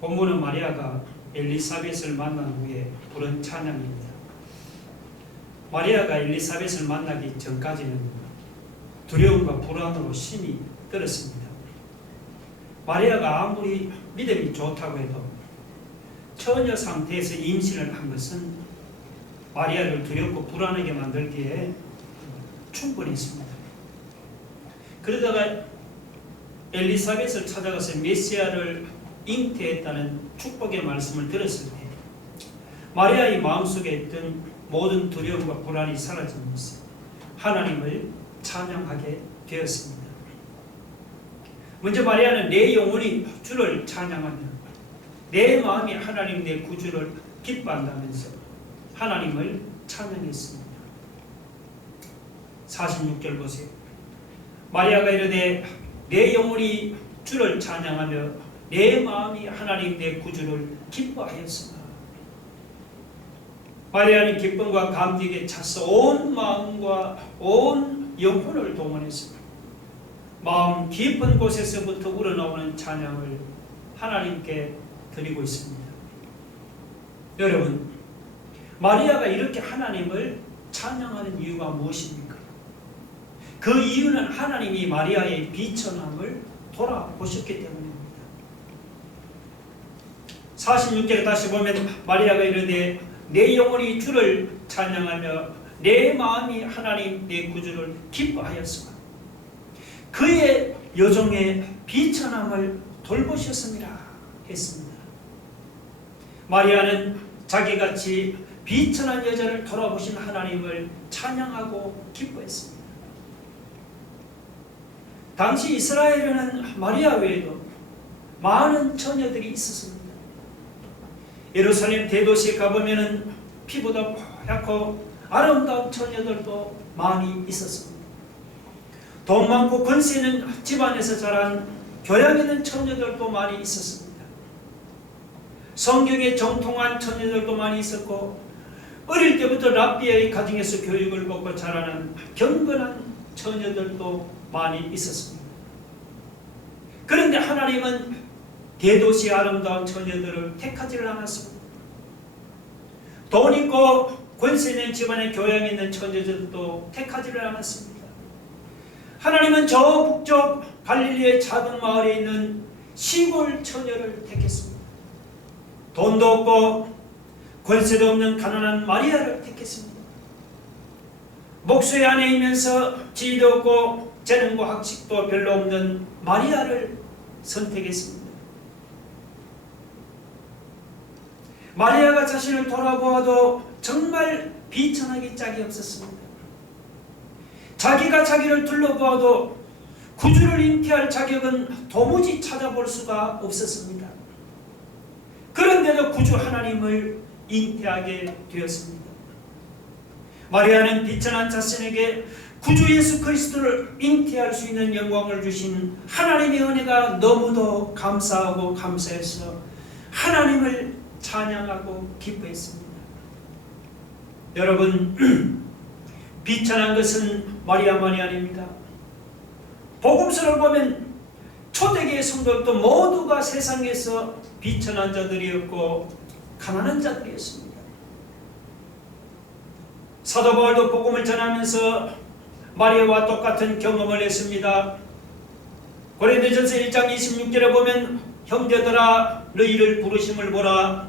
본문은 마리아가 엘리사벳을 만난 후에 부른 찬양입니다. 마리아가 엘리사벳을 만나기 전까지는 두려움과 불안으로 심히 떨었습니다. 마리아가 아무리 믿음이 좋다고 해도 처녀 상태에서 임신을 한 것은 마리아를 두렵고 불안하게 만들기에 충분했습니다. 그러다가 엘리사벳을 찾아가서 메시아를 잉태했다는 축복의 말씀을 들었을 때 마리아의 마음속에 있던 모든 두려움과 불안이 사라지면서 하나님을 찬양하게 되었습니다. 먼저 마리아는 내 영혼이 주를 찬양하며 내 마음이 하나님 내 구주를 기뻐한다면서 하나님을 찬양했습니다. 46절 보세요. 마리아가 이르되 내 영혼이 주를 찬양하며 내 마음이 하나님 내 구주를 기뻐하였으나. 마리아는 기쁨과 감격에 차서 온 마음과 온 영혼을 동원했습니다. 마음 깊은 곳에서부터 우러나오는 찬양을 하나님께 드리고 있습니다. 여러분, 마리아가 이렇게 하나님을 찬양하는 이유가 무엇입니까? 그 이유는 하나님이 마리아의 비천함을 돌아보셨기 때문입니다. 46절에 다시 보면 마리아가 이르되 내 영혼이 주를 찬양하며 내 마음이 하나님 내 구주를 기뻐하였으나 그의 여종의 비천함을 돌보셨습니다 했습니다. 마리아는 자기같이 비천한 여자를 돌아보신 하나님을 찬양하고 기뻐했습니다. 당시 이스라엘에는 마리아 외에도 많은 처녀들이 있었습니다. 예루살렘 대도시에 가보면 피보다 하얗고 아름다운 처녀들도 많이 있었습니다. 돈 많고 권세 있는 집안에서 자란 교양 있는 처녀들도 많이 있었습니다. 성경에 정통한 처녀들도 많이 있었고 어릴 때부터 랍비의 가정에서 교육을 받고 자라는 경건한 처녀들도 많이 있었습니다. 그런데 하나님은 대도시 아름다운 처녀들을 택하지를 않았습니다. 돈 있고 권세 있는 집안에 교양 있는 처녀들도 택하지를 않았습니다. 하나님은 저 북쪽 갈릴리의 작은 마을에 있는 시골 처녀를 택했습니다. 돈도 없고 권세도 없는 가난한 마리아를 택했습니다. 목수의 아내이면서 지위도 없고 재능과 학식도 별로 없는 마리아를 선택했습니다. 마리아가 자신을 돌아보아도 정말 비천하기 짝이 없었습니다. 자기가 자기를 둘러보아도 구주를 잉태할 자격은 도무지 찾아볼 수가 없었습니다. 그런데도 구주 하나님을 잉태하게 되었습니다. 마리아는 비천한 자신에게 구주 예수 그리스도를 잉태할 수 있는 영광을 주신 하나님의 은혜가 너무도 감사하고 감사해서 하나님을 찬양하고 기뻐했습니다. 여러분, 비천한 것은 마리아만이 아닙니다. 복음서를 보면 초대교회 성도들도 모두가 세상에서 비천한 자들이었고 가난한 자들이었습니다. 사도 바울도 복음을 전하면서 마리아와 똑같은 경험을 했습니다. 고린도전서 1장 26절에 보면 형제들아 너희를 부르심을 보라.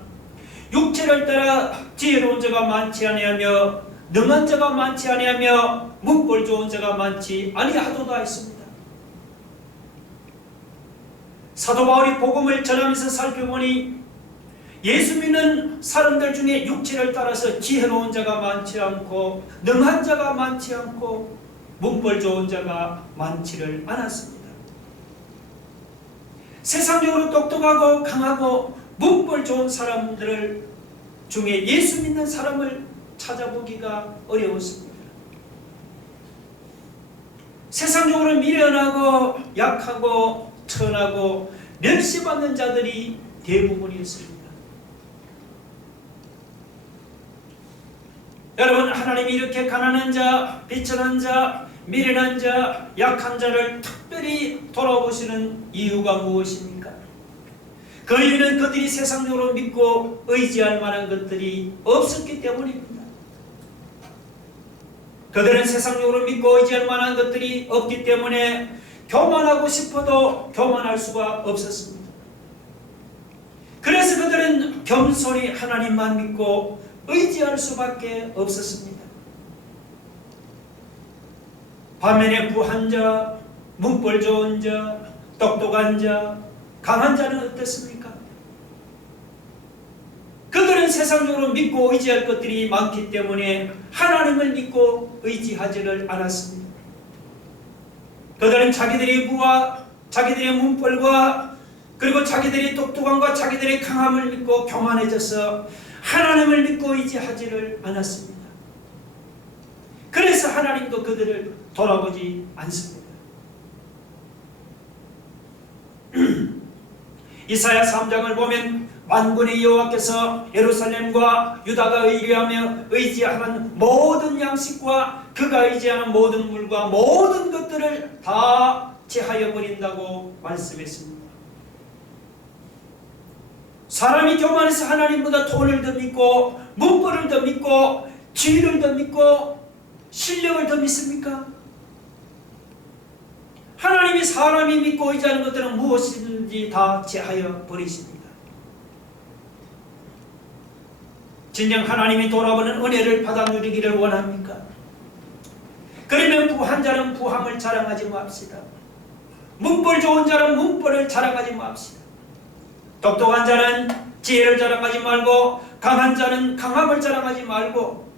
육체를 따라 지혜로운 자가 많지 아니하며 능한 자가 많지 아니하며 문벌 좋은 자가 많지 아니하도다 했습니다. 사도 바울이 복음을 전하면서 살펴보니 예수 믿는 사람들 중에 육체를 따라서 지혜로운 자가 많지 않고 능한 자가 많지 않고 문벌 좋은 자가 많지를 않았습니다. 세상적으로 똑똑하고 강하고 문벌 좋은 사람들 중에 예수 믿는 사람을 찾아보기가 어려웠습니다. 세상적으로 미련하고 약하고 천하고 멸시받는 자들이 대부분이었습니다. 여러분, 하나님이 이렇게 가난한 자, 비천한 자, 미련한 자, 약한 자를 특별히 돌아보시는 이유가 무엇입니까? 그 이유는 그들이 세상적으로 믿고 의지할 만한 것들이 없었기 때문입니다. 그들은 세상적으로 믿고 의지할 만한 것들이 없기 때문에 교만하고 싶어도 교만할 수가 없었습니다. 그래서 그들은 겸손히 하나님만 믿고 의지할 수밖에 없었습니다. 반면에 부한 자, 문벌 좋은 자, 똑똑한 자, 강한 자는 어떻습니까? 그들은 세상적으로 믿고 의지할 것들이 많기 때문에 하나님을 믿고 의지하지를 않았습니다. 그들은 자기들의 부와 자기들의 문벌과 그리고 자기들의 똑똑함과 자기들의 강함을 믿고 교만해져서 하나님을 믿고 의지하지를 않았습니다. 그래서 하나님도 그들을 돌아보지 않습니다. 이사야 3장을 보면 만군의 여호와께서 예루살렘과 유다가 의뢰하며 의지하는 모든 양식과 그가 의지하는 모든 물과 모든 것들을 다 제하여 버린다고 말씀했습니다. 사람이 교만해서 하나님보다 돈을 더 믿고 문벌을 더 믿고 지위를 더 믿고 실력을 더 믿습니까? 하나님이 사람이 믿고 의지하는 것들은 무엇이든지 다 제하여 버리십니다. 진정 하나님이 돌아보는 은혜를 받아 누리기를 원합니까? 그러면 부한 자는 부함을 자랑하지 맙시다. 문벌 좋은 자는 문벌을 자랑하지 맙시다. 똑똑한 자는 지혜를 자랑하지 말고 강한 자는 강함을 자랑하지 말고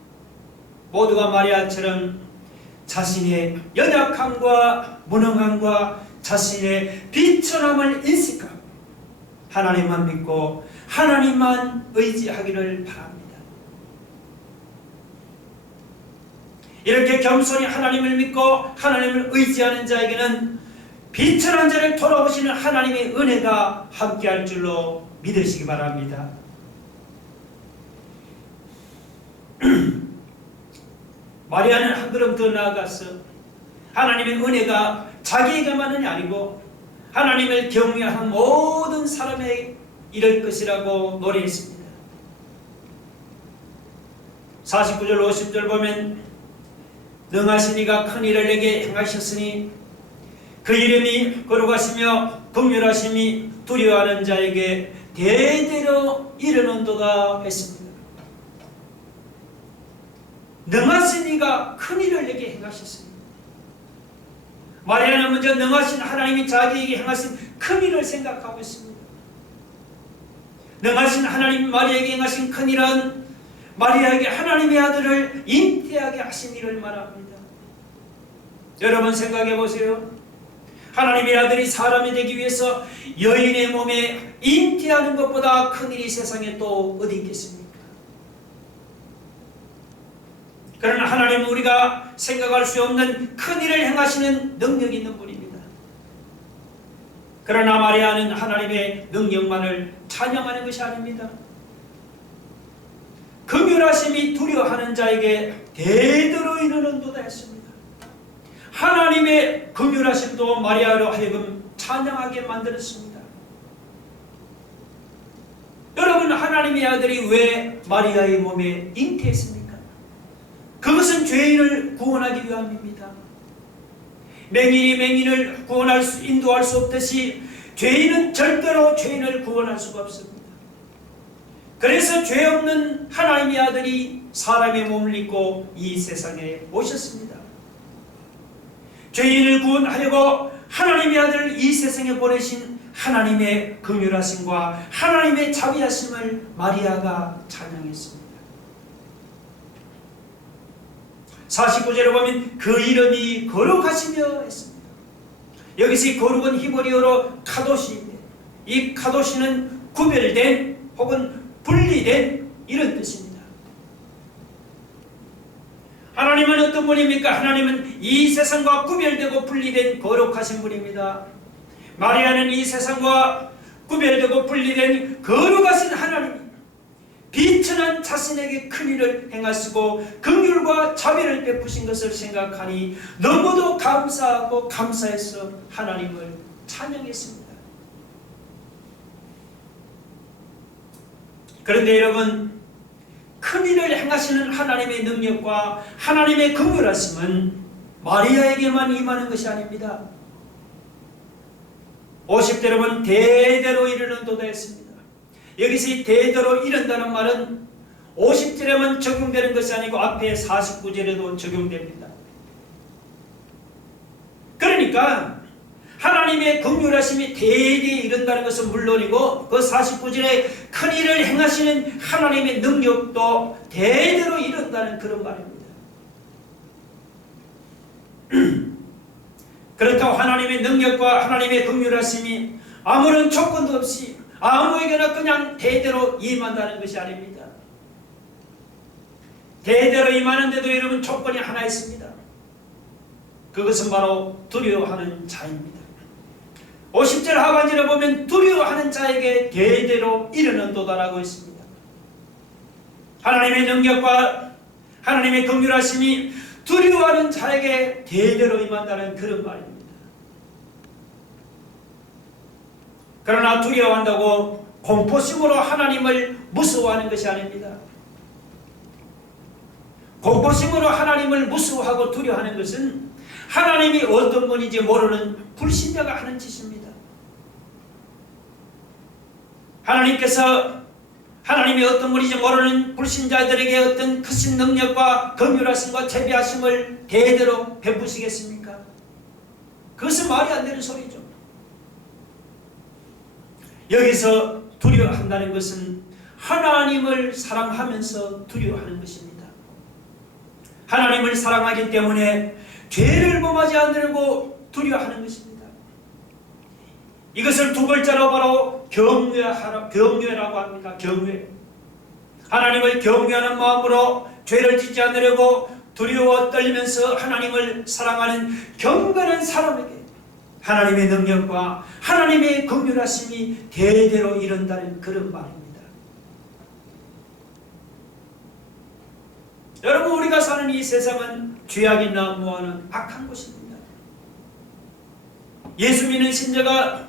모두가 마리아처럼 자신의 연약함과 무능함과 자신의 비천함을 인식하고 하나님만 믿고 하나님만 의지하기를 바랍니다. 이렇게 겸손히 하나님을 믿고 하나님을 의지하는 자에게는 비천한 자를 돌아보시는 하나님의 은혜가 함께할 줄로 믿으시기 바랍니다. 마리아는 한 걸음 더 나아가서 하나님의 은혜가 자기에게만이 아니고 하나님을 경외하는 모든 사람에게 이럴 것이라고 노래했습니다. 49절 50절 보면 능하신 이가 큰 일을 내게 행하셨으니 그 이름이 거룩하시며 긍휼하심이 두려워하는 자에게 대대로 이르는도다 했습니다. 능하신 이가 큰 일을 내게 행하셨습니다. 마리아는 먼저 능하신 하나님이 자기에게 행하신 큰 일을 생각하고 있습니다. 능하신 하나님 마리아에게 행하신 큰 일은 마리아에게 하나님의 아들을 잉태하게 하신 일을 말합니다. 여러분 생각해 보세요. 하나님의 아들이 사람이 되기 위해서 여인의 몸에 잉태하는 것보다 큰 일이 세상에 또 어디 있겠습니까? 그러나 하나님은 우리가 생각할 수 없는 큰 일을 행하시는 능력이 있는 분입니다. 그러나 마리아는 하나님의 능력만을 찬양하는 것이 아닙니다. 긍휼하심이 두려워하는 자에게 대대로 이르는도다 했습니다. 하나님의 긍휼하심도 마리아로 하여금 찬양하게 만들었습니다. 여러분, 하나님의 아들이 왜 마리아의 몸에 잉태했습니까? 그것은 죄인을 구원하기 위함입니다. 맹인이 맹인을 인도할 수 없듯이 죄인은 절대로 죄인을 구원할 수가 없습니다. 그래서 죄 없는 하나님의 아들이 사람의 몸을 입고 이 세상에 오셨습니다. 죄인을 구원하려고 하나님의 아들을 이 세상에 보내신 하나님의 긍휼하심과 하나님의 자비하심을 마리아가 찬양했습니다. 49절에 보면 그 이름이 거룩하시며 했습니다. 여기서 거룩은 히브리어로 카도시입니다. 이 카도시는 구별된 혹은 분리된 이런 뜻입니다. 하나님은 어떤 분입니까? 하나님은 이 세상과 구별되고 분리된 거룩하신 분입니다. 마리아는 이 세상과 구별되고 분리된 거룩하신 하나님, 비천한 자신에게 큰 일을 행하시고 긍휼과 자비를 베푸신 것을 생각하니 너무도 감사하고 감사해서 하나님을 찬양했습니다. 그런데 여러분, 큰 일을 행하시는 하나님의 능력과 하나님의 긍휼하심은 마리아에게만 임하는 것이 아닙니다. 50대로는 대대로 이르는도다 했습니다. 여기서 이 대대로 이른다는 말은 50절에만 적용되는 것이 아니고 앞에 49절에도 적용됩니다. 그러니까 하나님의 긍휼하심이 대대에 이른다는 것은 물론이고 그 49절에 큰 일을 행하시는 하나님의 능력도 대대로 이른다는 그런 말입니다. 그렇다고 하나님의 능력과 하나님의 긍휼하심이 아무런 조건도 없이 아무에게나 그냥 대대로 임한다는 것이 아닙니다. 대대로 임하는데도 여러분 조건이 하나 있습니다. 그것은 바로 두려워하는 자입니다. 50절 하반절에 보면 두려워하는 자에게 대대로 이르는도다라고 했습니다. 하나님의 능력과 하나님의 긍휼하심이 두려워하는 자에게 대대로 임한다는 그런 말입니다. 그러나 두려워한다고 공포심으로 하나님을 무서워하는 것이 아닙니다. 공포심으로 하나님을 무서워하고 두려워하는 것은 하나님이 어떤 분인지 모르는 불신자가 하는 짓입니다. 하나님께서 하나님이 어떤 분인지 모르는 불신자들에게 어떤 크신 능력과 긍휼하심과 자비하심을 대대로 베푸시겠습니까? 그것은 말이 안 되는 소리죠. 여기서 두려워한다는 것은 하나님을 사랑하면서 두려워하는 것입니다. 하나님을 사랑하기 때문에 죄를 범하지 않으려고 두려워하는 것입니다. 이것을 두 글자로 바로 경외라고 합니다. 경외. 하나님을 경외하는 마음으로 죄를 짓지 않으려고 두려워 떨면서 하나님을 사랑하는 경건한 사람에게 하나님의 능력과 하나님의 긍휼하심이 대대로 이른다는 그런 말입니다. 여러분, 우리가 사는 이 세상은 죄악이 난무하는 악한 곳입니다. 예수 믿는 신자가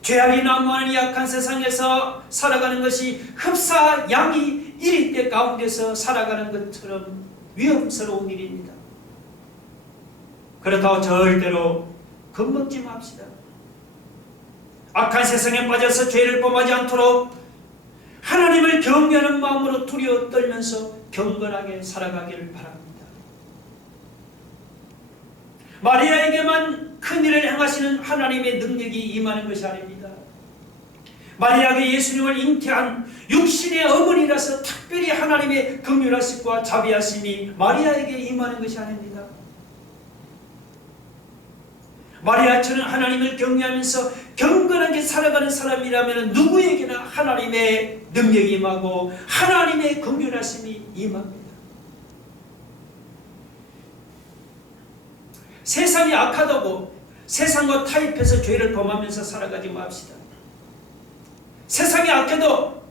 죄악이 난무하는 이 악한 세상에서 살아가는 것이 흡사 양이 1인 가운데서 살아가는 것처럼 위험스러운 일입니다. 그렇다고 절대로 겁먹지 맙시다. 악한 세상에 빠져서 죄를 범하지 않도록 하나님을 경외하는 마음으로 두려워 떨면서 경건하게 살아가기를 바랍니다. 마리아에게만 큰 일을 행하시는 하나님의 능력이 임하는 것이 아닙니다. 마리아가 예수님을 잉태한 육신의 어머니라서 특별히 하나님의 긍휼하심과 자비하심이 마리아에게 임하는 것이 아닙니다. 마리아처럼 하나님을 경외하면서 경건하게 살아가는 사람이라면 누구에게나 하나님의 능력이 임하고 하나님의 긍휼하심이 임합니다. 세상이 악하다고 세상과 타협해서 죄를 범하면서 살아가지 맙시다. 세상이 악해도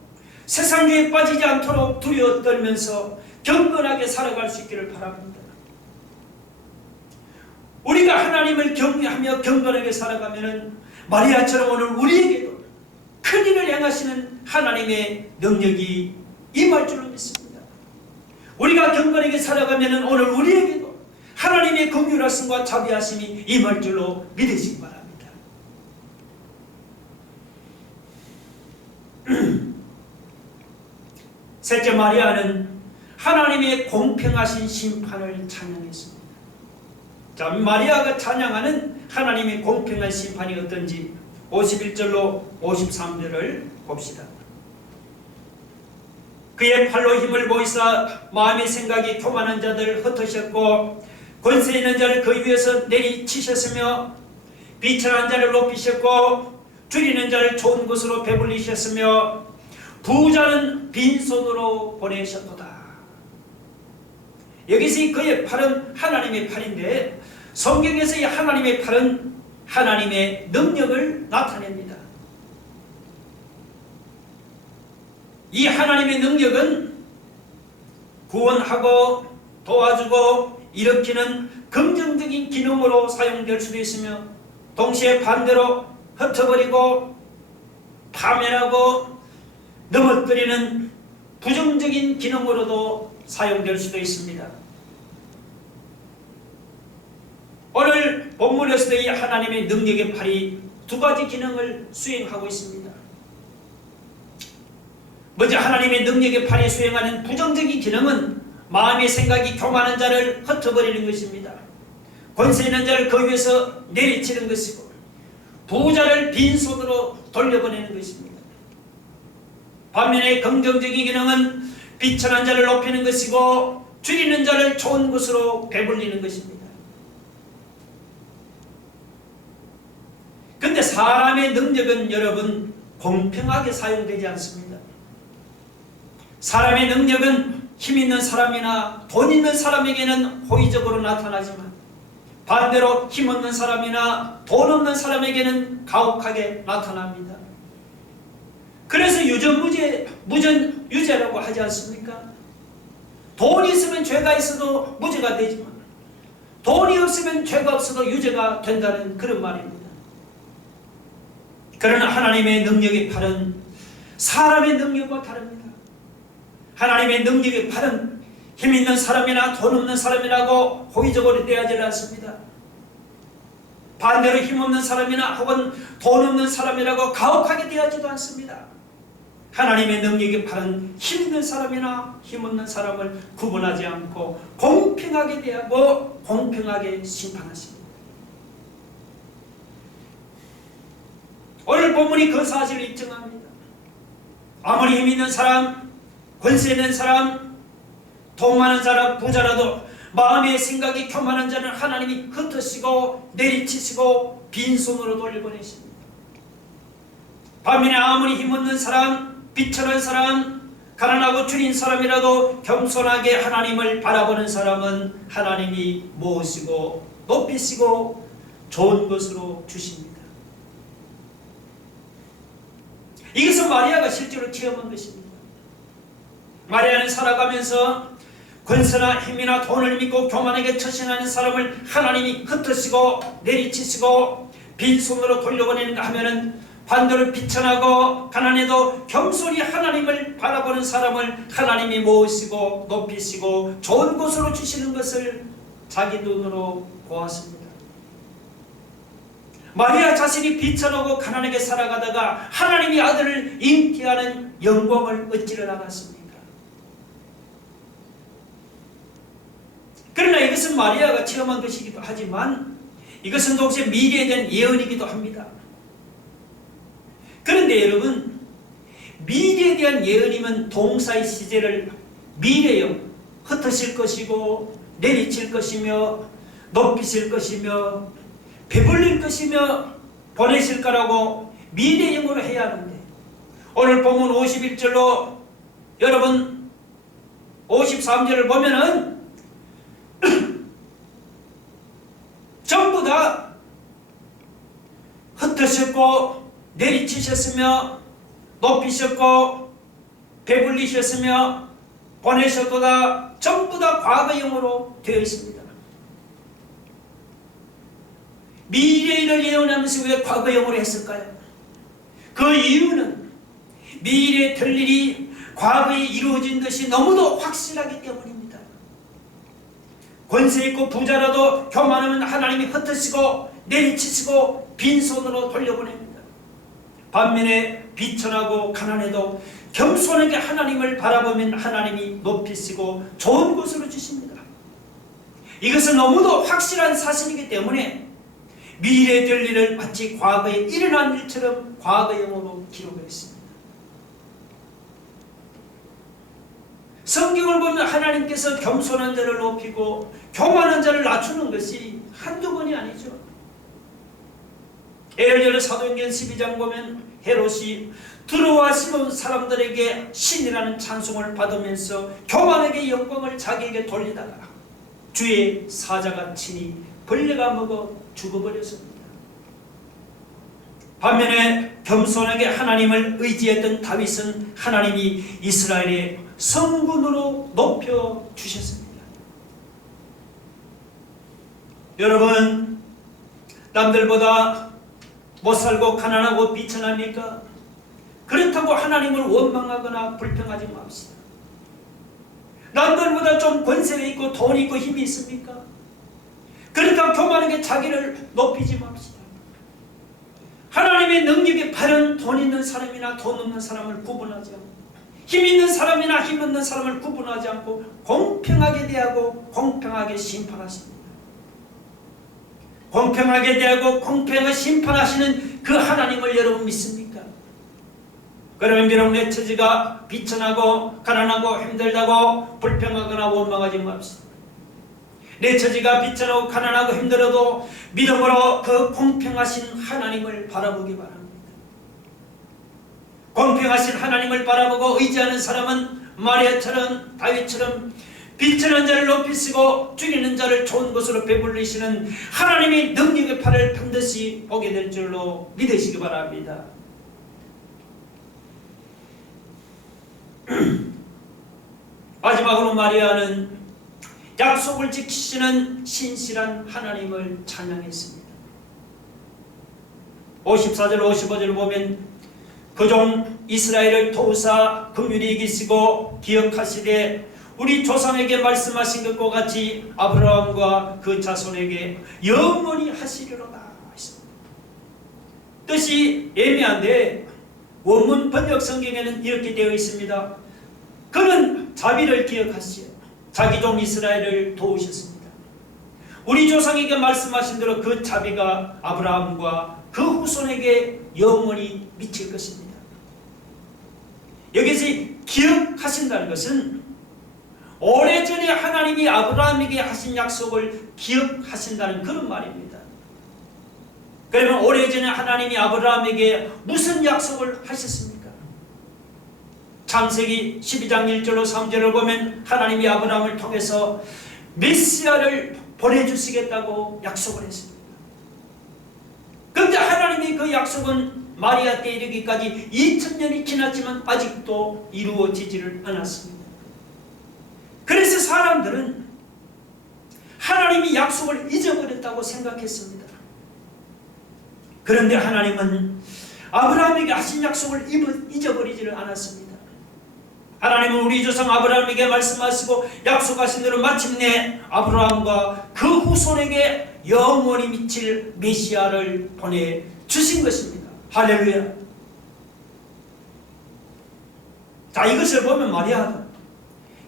세상 죄에 빠지지 않도록 두려워 떨면서 경건하게 살아갈 수 있기를 바랍니다. 우리가 하나님을 경외하며 경건하게 살아가면 마리아처럼 오늘 우리에게도 큰 일을 행하시는 하나님의 능력이 임할 줄로 믿습니다. 우리가 경건하게 살아가면 오늘 우리에게도 하나님의 긍휼하심과 자비하심이 임할 줄로 믿으시기 바랍니다. 셋째, 마리아는 하나님의 공평하신 심판을 찬양했습니다. 자, 마리아가 찬양하는 하나님의 공평한 심판이 어떤지 51절로 53절을 봅시다. 그의 팔로 힘을 보이사 마음의 생각이 교만한 자들을 흩으셨고 권세 있는 자를 그 위에서 내리치셨으며 비천한 자를 높이셨고 줄이는 자를 좋은 곳으로 배불리셨으며 부자는 빈손으로 보내셨도다. 여기서 이 그의 팔은 하나님의 팔인데 성경에서 이 하나님의 팔은 하나님의 능력을 나타냅니다. 이 하나님의 능력은 구원하고 도와주고 일으키는 긍정적인 기능으로 사용될 수도 있으며 동시에 반대로 흩어버리고 파멸하고 넘어뜨리는 부정적인 기능으로도 사용될 수도 있습니다. 오늘 본문에서도 이 하나님의 능력의 팔이 두 가지 기능을 수행하고 있습니다. 먼저 하나님의 능력의 팔이 수행하는 부정적인 기능은 마음의 생각이 교만한 자를 흩어버리는 것입니다. 권세 있는 자를 그 위에서 내리치는 것이고 부자를 빈손으로 돌려보내는 것입니다. 반면에 긍정적인 기능은 비천한 자를 높이는 것이고 줄이는 자를 좋은 것으로 배불리는 것입니다. 그런데 사람의 능력은 여러분 공평하게 사용되지 않습니다. 사람의 능력은 힘 있는 사람이나 돈 있는 사람에게는 호의적으로 나타나지만 반대로 힘 없는 사람이나 돈 없는 사람에게는 가혹하게 나타납니다. 그래서 무전유죄라고 하지 않습니까? 돈이 있으면 죄가 있어도 무죄가 되지만 돈이 없으면 죄가 없어도 유죄가 된다는 그런 말입니다. 그러나 하나님의 능력의 팔은 사람의 능력과 다릅니다. 하나님의 능력의 팔은 힘 있는 사람이나 돈 없는 사람이라고 호의적으로 대하지 않습니다. 반대로 힘 없는 사람이나 혹은 돈 없는 사람이라고 가혹하게 대하지도 않습니다. 하나님의 능력의 팔은 힘 있는 사람이나 힘 없는 사람을 구분하지 않고 공평하게 대하고 공평하게 심판하십니다. 오늘 본문이 그 사실을 입증합니다. 아무리 힘 있는 사람, 권세 있는 사람, 돈 많은 사람, 부자라도 마음의 생각이 교만한 자는 하나님이 흩으시고 내리치시고 빈손으로 돌려보내십니다. 반면에 아무리 힘없는 사람, 비천한 사람, 가난하고 줄인 사람이라도 겸손하게 하나님을 바라보는 사람은 하나님이 모으시고 높이시고 좋은 것으로 주십니다. 이것은 마리아가 실제로 체험한 것입니다. 마리아는 살아가면서 권세나 힘이나 돈을 믿고 교만하게 처신하는 사람을 하나님이 흩으시고 내리치시고 빈손으로 돌려보내는가 하면은 반대로 비천하고 가난해도 겸손히 하나님을 바라보는 사람을 하나님이 모으시고 높이시고 좋은 곳으로 주시는 것을 자기 눈으로 보았습니다. 마리아 자신이 비천하고 가난하게 살아가다가 하나님이 아들을 잉태하는 영광을 얻지를 않았습니까? 그러나 이것은 마리아가 체험한 것이기도 하지만 이것은 동시에 미래에 대한 예언이기도 합니다. 그런데 여러분, 미래에 대한 예언이면 동사의 시제를 미래형, 흩으실 것이고 내리칠 것이며 높이실 것이며 배불릴 것이며 보내실 거라고 미래형으로 해야 하는데 오늘 본문 51절로 여러분 53절을 보면은 전부 다 흩으셨고 내리치셨으며 높이셨고 배불리셨으며 보내셨도다 전부 다 과거형으로 되어 있습니다. 미래를 예언하면서 왜 과거형으로 했을까요? 그 이유는 미래에 될 일이 과거에 이루어진 것이 너무도 확실하기 때문입니다. 권세 있고 부자라도 교만하면 하나님이 흩으시고 내리치시고 빈손으로 돌려보냅니다. 반면에 비천하고 가난해도 겸손하게 하나님을 바라보면 하나님이 높이시고 좋은 곳으로 주십니다. 이것은 너무도 확실한 사실이기 때문에 미래에 될 일을 마치 과거에 일어난 일처럼 과거형으로 기록을 했습니다. 성경을 보면 하나님께서 겸손한 자를 높이고 교만한 자를 낮추는 것이 한두 번이 아니죠. 예를 들어 사도행전 12장 보면 헤롯이 두려워 시몬 사람들에게 신이라는 찬송을 받으면서 교만하게 영광을 자기에게 돌리다가 주의 사자가 치니 벌레가 먹어 죽어버렸습니다. 반면에 겸손하게 하나님을 의지했던 다윗은 하나님이 이스라엘의 성군으로 높여주셨습니다. 여러분, 남들보다 못살고 가난하고 비천합니까? 그렇다고 하나님을 원망하거나 불평하지 맙시다. 남들보다 좀 권세가 있고 돈이 있고 힘이 있습니까? 그렇다고 교만하게 자기를 높이지 맙시다. 하나님의 능력이 바른 돈 있는 사람이나 돈 없는 사람을 구분하지 않고, 힘 있는 사람이나 힘 없는 사람을 구분하지 않고 공평하게 대하고 공평하게 심판하십니다. 공평하게 대하고 공평하게 심판하시는 그 하나님을 여러분 믿습니까? 그러면 비록 내 처지가 비천하고 가난하고 힘들다고 불평하거나 원망하지 맙시다. 내 처지가 비천하고 가난하고 힘들어도 믿음으로 그 공평하신 하나님을 바라보기 바랍니다. 공평하신 하나님을 바라보고 의지하는 사람은 마리아처럼 다윗처럼 비천한 자를 높이 쓰고 죽이는 자를 좋은 것으로 배불리시는 하나님의 능력의 팔을 반드시 보게 될 줄로 믿으시기 바랍니다. 마지막으로 마리아는 약속을 지키시는 신실한 하나님을 찬양했습니다. 54절 55절 보면 그 종 이스라엘을 도우사 긍휼히 여기시고 기억하시되 우리 조상에게 말씀하신 것과 같이 아브라함과 그 자손에게 영원히 하시리로다. 뜻이 애매한데 원문 번역 성경에는 이렇게 되어 있습니다. 그는 자비를 기억하시어 자기 종 이스라엘을 도우셨습니다. 우리 조상에게 말씀하신 대로 그 자비가 아브라함과 그 후손에게 영원히 미칠 것입니다. 여기서 기억하신다는 것은 오래전에 하나님이 아브라함에게 하신 약속을 기억하신다는 그런 말입니다. 그러면 오래전에 하나님이 아브라함에게 무슨 약속을 하셨습니까? 창세기 12장 1절로 3절을 보면 하나님이 아브라함을 통해서 메시아를 보내주시겠다고 약속을 했습니다. 그런데 하나님이 그 약속은 마리아 때 이르기까지 2000년이 지났지만 아직도 이루어지지를 않았습니다. 그래서 사람들은 하나님이 약속을 잊어버렸다고 생각했습니다. 그런데 하나님은 아브라함에게 하신 약속을 잊어버리지를 않았습니다. 하나님은 우리 조상 아브라함에게 말씀하시고 약속하신 대로 마침내 아브라함과 그 후손에게 영원히 미칠 메시아를 보내주신 것입니다. 할렐루야. 자, 이것을 보면 말이야,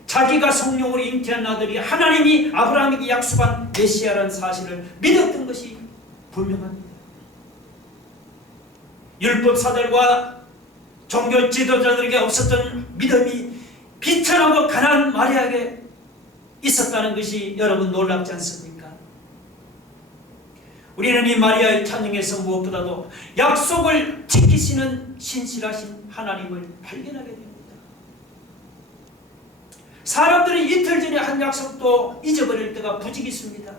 자기가 성령으로 잉태한 아들이 하나님이 아브라함에게 약속한 메시아라는 사실을 믿었던 것이 분명합니다. 율법사들과 종교 지도자들에게 없었던 믿음이 비천하고 가난한 마리아에게 있었다는 것이 여러분 놀랍지 않습니까? 우리는 이 마리아의 찬양에서 무엇보다도 약속을 지키시는 신실하신 하나님을 발견하게 됩니다. 사람들이 이틀 전에 한 약속도 잊어버릴 때가 부지기 있습니다.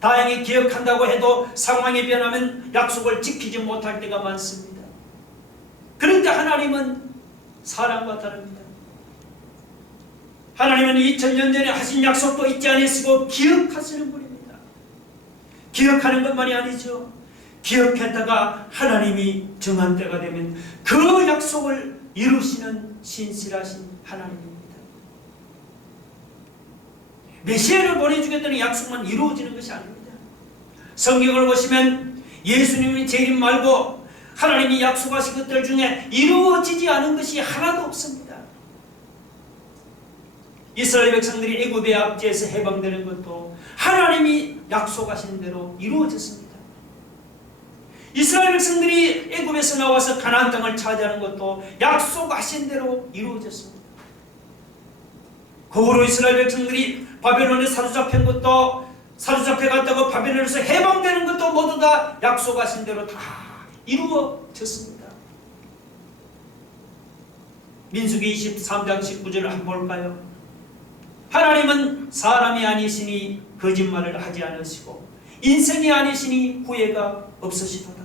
다행히 기억한다고 해도 상황이 변하면 약속을 지키지 못할 때가 많습니다. 그런데 하나님은 사람과 다릅니다. 하나님은 2000년 전에 하신 약속도 잊지 않으시고 기억하시는 분입니다. 기억하는 것만이 아니죠. 기억했다가 하나님이 정한 때가 되면 그 약속을 이루시는 신실하신 하나님입니다. 메시아를 보내주겠다는 약속만 이루어지는 것이 아닙니다. 성경을 보시면 예수님이 재림 말고 하나님이 약속하신 것들 중에 이루어지지 않은 것이 하나도 없습니다. 이스라엘 백성들이 애굽의 압제에서 해방되는 것도 하나님이 약속하신 대로 이루어졌습니다. 이스라엘 백성들이 애굽에서 나와서 가나안 땅을 차지하는 것도 약속하신 대로 이루어졌습니다. 그 후로 이스라엘 백성들이 바벨론에 사로잡힌 것도, 사로잡혀 갔다고 바벨론에서 해방되는 것도 모두 다 약속하신 대로 다 이루어졌습니다. 민수기 23장 19절을 한번 볼까요? 하나님은 사람이 아니시니 거짓말을 하지 않으시고 인생이 아니시니 후회가 없으시도다.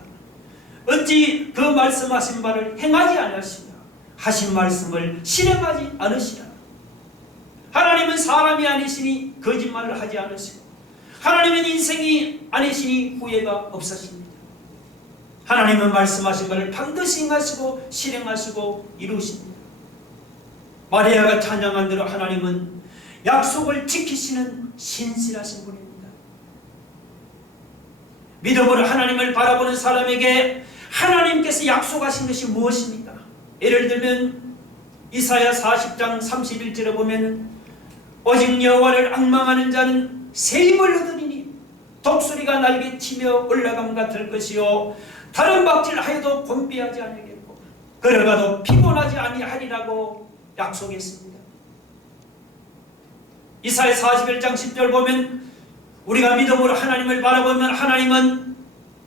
어찌 그 말씀하신 바를 행하지 않으시며 하신 말씀을 실행하지 않으시라. 하나님은 사람이 아니시니 거짓말을 하지 않으시고 하나님은 인생이 아니시니 후회가 없으십니다. 하나님은 말씀하신 것을 반드시 행하시고 실행하시고 이루십니다. 마리아가 찬양한 대로 하나님은 약속을 지키시는 신실하신 분입니다. 믿음으로 하나님을 바라보는 사람에게 하나님께서 약속하신 것이 무엇입니까? 예를 들면 이사야 40장 31절에 보면 오직 여호와를 앙망하는 자는 새 힘을 얻으리니 독수리가 날개치며 올라감 같을 것이요 다른 박질하여도 곤비하지 아니하겠고 걸어가도 피곤하지 아니하리라고 약속했습니다. 이사야 41장 10절 보면 우리가 믿음으로 하나님을 바라보면 하나님은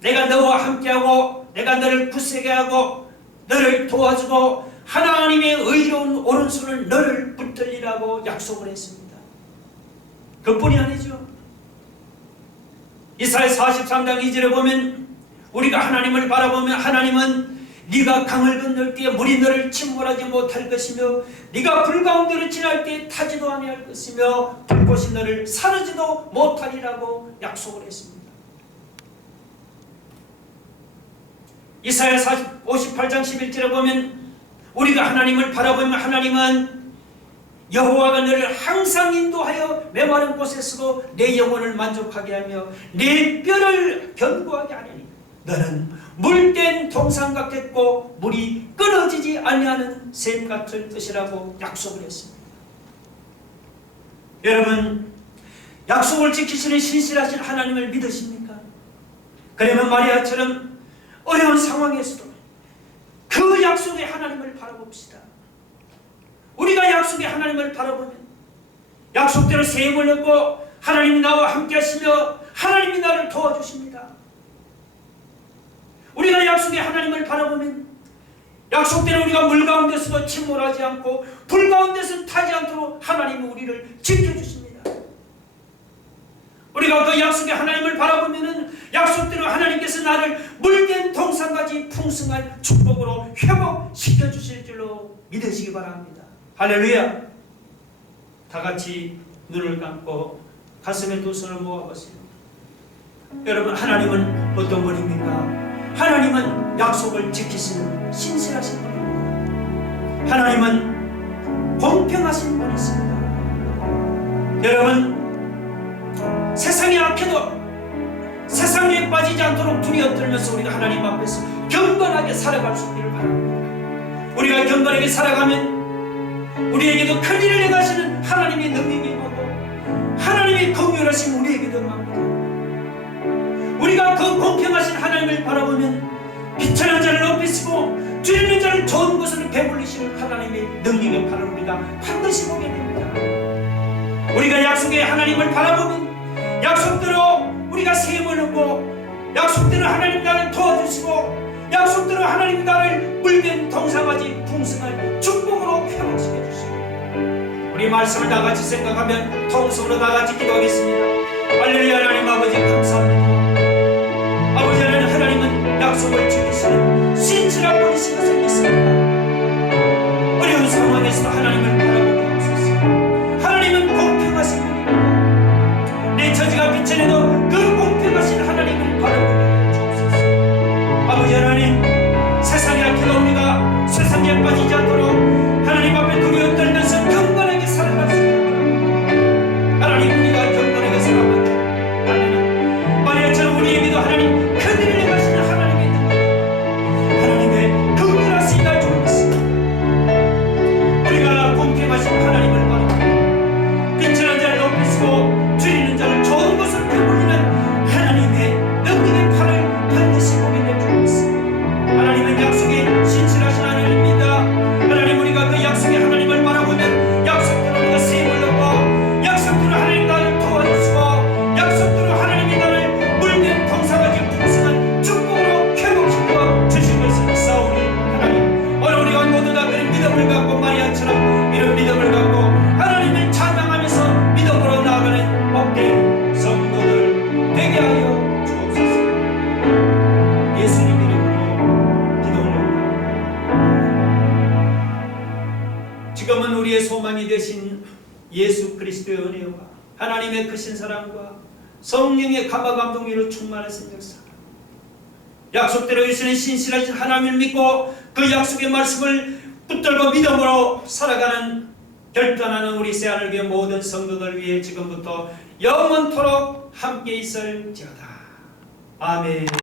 내가 너와 함께하고 내가 너를 굳세게 하고 너를 도와주고 하나님의 의로운 오른손을 너를 붙들리라고 약속을 했습니다. 그뿐이 아니죠. 이사야 43장 2절에 보면 우리가 하나님을 바라보면 하나님은 네가 강을 건널 때에 물이 너를 침몰하지 못할 것이며 네가 불 가운데로 지날 때에 타지도 아니할 것이며 불꽃이 너를 사르지도 못하리라고 약속을 했습니다. 이사야 58장 11절에 보면 우리가 하나님을 바라보면 하나님은 여호와가 너를 항상 인도하여 메마른 곳에 서도 내 영혼을 만족하게 하며 내 뼈를 견고하게 하리니 너는 물된 동상 같겠고 물이 끊어지지 아니하는 샘 같을 것이라고 약속을 했습니다. 여러분, 약속을 지키시는 신실하신 하나님을 믿으십니까? 그러면 마리아처럼 어려운 상황에서도 그 약속의 하나님을 바라봅시다. 우리가 약속의 하나님을 바라보면 약속대로 새 힘을 얻고 하나님이 나와 함께 하시며 하나님이 나를 도와주십니다. 우리가 약속의 하나님을 바라보면 약속대로 우리가 물 가운데서도 침몰하지 않고 불 가운데서 타지 않도록 하나님은 우리를 지켜주십니다. 우리가 그 약속의 하나님을 바라보면 약속대로 하나님께서 나를 물된 동산까지 풍성한 축복으로 회복시켜 주실 줄로 믿으시기 바랍니다. 할렐루야. 다 같이 눈을 감고 가슴에 두 손을 모아보세요. 여러분, 하나님은 어떤 분입니까? 하나님은 약속을 지키시는 신실하신 분입니다. 하나님은 공평하신 분이십니다. 여러분, 세상이 악해도 세상에 빠지지 않도록 두려워 떨면서 우리가 하나님 앞에서 경건하게 살아갈 수 있기를 바랍니다. 우리가 경건하게 살아가면 우리에게도 큰 일을 행하시는 하나님의 능력이 임하고 하나님의 긍휼하심 우리에게도 임합니다. 우리가 그 공평하신 하나님을 바라보면 비천한 자를 높이시고 줄이는 자를 좋은 것으로 배불리시는 하나님의 능력의 팔을 우리가 반드시 보게 됩니다. 우리가 약속의 하나님을 바라보면 약속대로 우리가 세임을 얻고 약속대로 하나님 나를 도와주시고 약속대로 하나님 나를 물된 동상까지 풍성한 축복으로 회복시켜 주시고 우리 말씀을 다같이 생각하면 통성으로 다같이 기도하겠습니다. 할렐루야. 하나님 아버지 감사합니다. 아버지 하나님은 약속을 지키시는 신실한 분이신 것을 믿습니다. 어려운 상황에서도 하나님을 바라보게 하옵소서. 하나님은 공평하신 분입니다. 내 처지가 비천해도 그 공평하신 하나님을 바라보게 하여 주옵소서. 아버지 하나님, 세상에 악해도 우리가 세상에 빠지지 않도록 하나님 앞에 두려워 떨면서 경건하게 살아갈 수 있도록 하나님, 우리가 경건하게 살아가면 마리아처럼 우리에게도 하나님 큰 일을 행하시는 하나님의 능력, 하나님의 긍휼하신 날 줄 믿습니다. 우리가 공평하신 하나님을 바라보고 비천한 자를 높이시고 줄이는 자를 좋은 것으로 배불리는 하나님의 능력의 팔을 반드시 보게 될 줄 믿습니다. 하나님은 약속에 신실하신 하나님입니다. 하나님, 우리가 그 약속의 하나님을 바라보면 약속대로 우리가 세임을 얻고 약속대로 하나님 나를 도와주시고 약속대로 하나님이 나를 물든 동사같이 풍성한 축복으로 회복시켜 주신 것을 믿사오니 하나님, 오늘 우리가 모두 다 그런 믿음을 갖고 마리아처럼 이런 믿음을 갖고 하나님을 찬양하면서 믿음으로 나아가는 복된 성도들 되게 하여 주옵소서. 예수님 이름으로 기도합니다. 지금은 우리의 소망이 되신 예수 그리스도의 은혜와 하나님의 크신 사랑과 성령의 감화 감동으로 충만하신 역사, 약속대로 이스라엘 신실하신 하나님을 믿고 그 약속의 말씀을 붙들고 믿음으로 살아가는 결단하는 우리 새하늘교회 모든 성도들 위해 지금부터 영원토록 함께 있을지어다. 아멘.